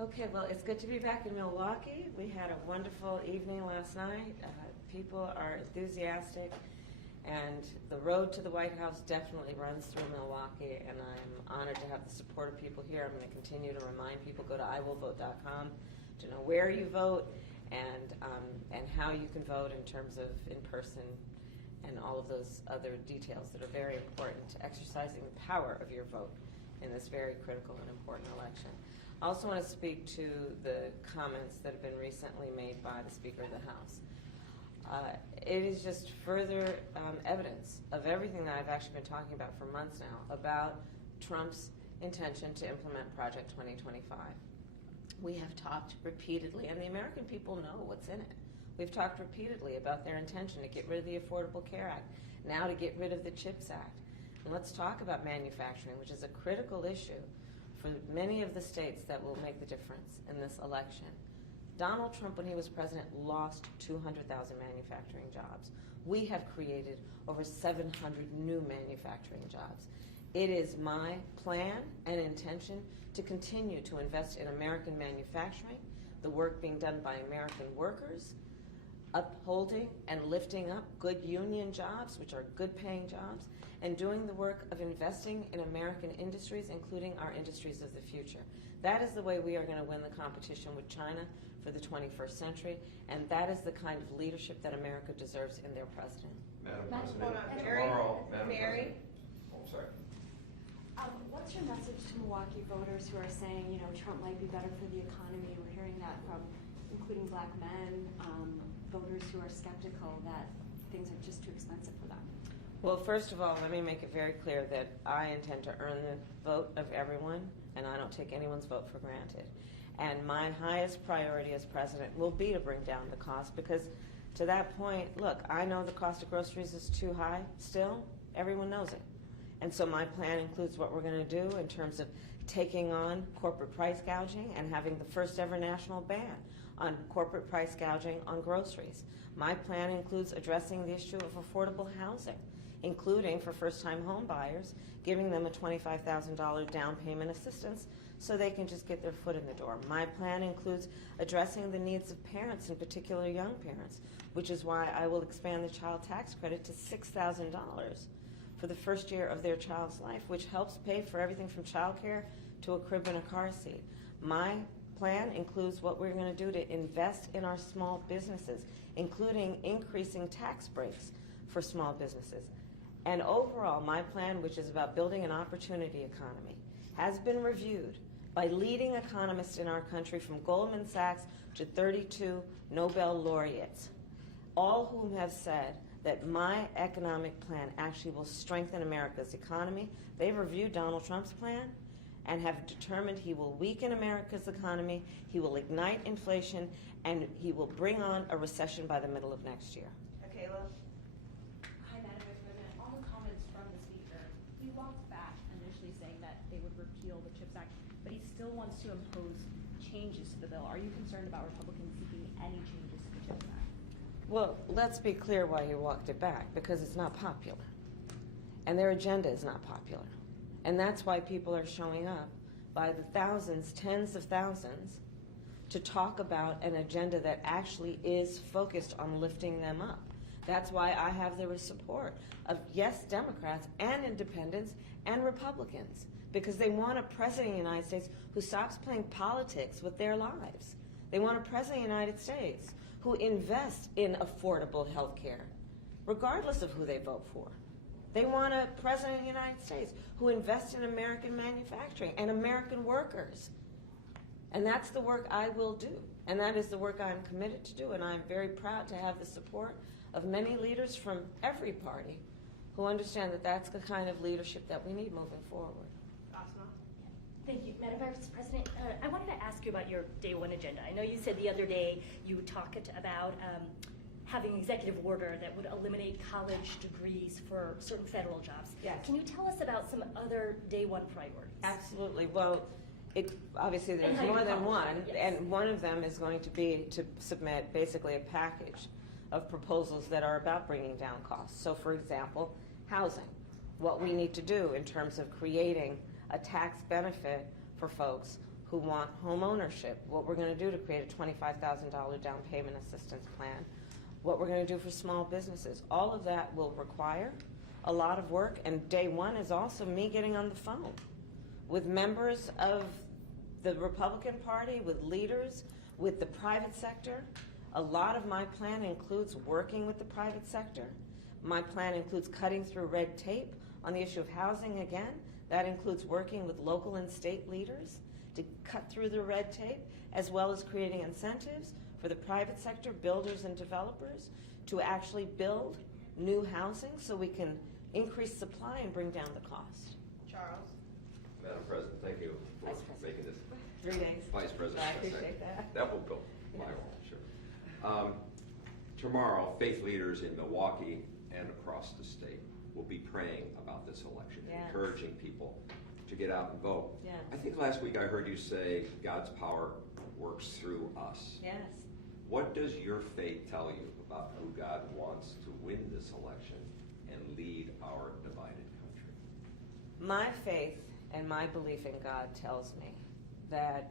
Okay, well, it's good to be back in Milwaukee. We had a wonderful evening last night. People are enthusiastic, and the road to the White House definitely runs through Milwaukee, and I'm honored to have the support of people here. I'm going to continue to remind people, go to iwillvote.com to know where you vote and how you can vote in terms of in-person and all of those other details that are very important to exercising the power of your vote in this very critical and important election. I also want to speak to the comments that have been recently made by the Speaker of the House. It is just further evidence of everything that I've actually been talking about for months now about Trump's intention to implement Project 2025. We have talked repeatedly, and the American people know what's in it. We've talked repeatedly about their intention to get rid of the Affordable Care Act, now to get rid of the CHIPS Act. And let's talk about manufacturing, which is a critical issue for many of the states that will make the difference in this election. Donald Trump, when he was president, lost 200,000 manufacturing jobs. We have created over 700 new manufacturing jobs. It is my plan and intention to continue to invest in American manufacturing, the work being done by American workers, upholding and lifting up good union jobs, which are good paying jobs, and doing the work of investing in American industries, including our industries of the future. That is the way we are going to win the competition with China for the 21st century, and that is the kind of leadership that America deserves in their president. Madam President, Mary. Oh, sorry. What's your message to Milwaukee voters who are saying, Trump might be better for the economy? We're hearing that from including black men, voters who are skeptical that things are just too expensive for them. Well, first of all, let me make it very clear that I intend to earn the vote of everyone, and I don't take anyone's vote for granted. And my highest priority as president will be to bring down the cost, because to that point, look, I know the cost of groceries is too high still. Everyone knows it. And so my plan includes what we're going to do in terms of taking on corporate price gouging and having the first ever national ban on corporate price gouging on groceries. My plan includes addressing the issue of affordable housing, including for first-time home buyers, giving them a $25,000 down payment assistance so they can just get their foot in the door. My plan includes addressing the needs of parents, in particular young parents, which is why I will expand the child tax credit to $6,000 for the first year of their child's life, which helps pay for everything from childcare to a crib and a car seat. My plan includes what we're going to do to invest in our small businesses, including increasing tax breaks for small businesses. And overall, my plan, which is about building an opportunity economy, has been reviewed by leading economists in our country, from Goldman Sachs to 32 Nobel laureates, all whom have said that my economic plan actually will strengthen America's economy. They've reviewed Donald Trump's plan and have determined he will weaken America's economy, he will ignite inflation, and he will bring on a recession by the middle of next year. Kayla? Hi, Madam Vice President. On the comments from the Speaker, he walked back initially saying that they would repeal the CHIPS Act, but he still wants to impose changes to the bill. Are you concerned about Republicans seeking any changes to the CHIPS Act? Well, let's be clear why he walked it back, because it's not popular. And their agenda is not popular. And that's why people are showing up by the thousands, tens of thousands, to talk about an agenda that actually is focused on lifting them up. That's why I have the support of, yes, Democrats and independents and Republicans, because they want a president of the United States who stops playing politics with their lives. They want a president of the United States who invests in affordable health care, regardless of who they vote for. They want a president of the United States who invests in American manufacturing and American workers. And that's the work I will do. And that is the work I'm committed to do. And I'm very proud to have the support of many leaders from every party who understand that that's the kind of leadership that we need moving forward. Asma? Thank you, Madam Vice President. I wanted to ask you about your day one agenda. I know you said the other day you talked about having an executive order that would eliminate college degrees for certain federal jobs. Yes. Can you tell us about some other day one priorities? Absolutely. Well, obviously there's more than one, yes. And one of them is going to be to submit basically a package of proposals that are about bringing down costs. So, for example, housing. What we need to do in terms of creating a tax benefit for folks who want home ownership, what we're going to do to create a $25,000 down payment assistance plan, what we're going to do for small businesses. All of that will require a lot of work, and day one is also me getting on the phone with members of the Republican Party, with leaders, with the private sector. A lot of my plan includes working with the private sector. My plan includes cutting through red tape on the issue of housing again. That includes working with local and state leaders to cut through the red tape, as well as creating incentives for the private sector, builders and developers, to actually build new housing so we can increase supply and bring down the cost. Charles? Madam President, thank you for Vice President. making this. 3 days. Vice President. I appreciate that. That will build my role, sure. Tomorrow, faith leaders in Milwaukee and across the state will be praying about this election, Yes. encouraging people to get out and vote. Yes. I think last week I heard you say God's power works through us. Yes. What does your faith tell you about who God wants to win this election and lead our divided country? My faith and my belief in God tells me that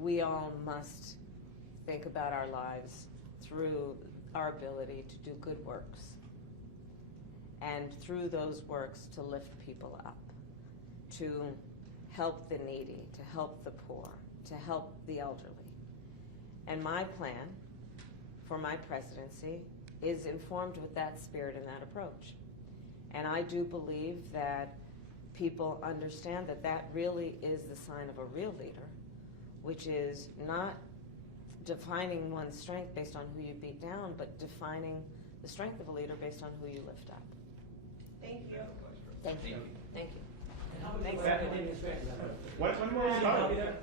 we all must think about our lives through our ability to do good works, and through those works to lift people up, to help the needy, to help the poor, to help the elderly. And my plan for my presidency is informed with that spirit and that approach. And I do believe that people understand that that really is the sign of a real leader, which is not defining one's strength based on who you beat down, but defining the strength of a leader based on who you lift up. Thank you. Thank you. Thank you. One more.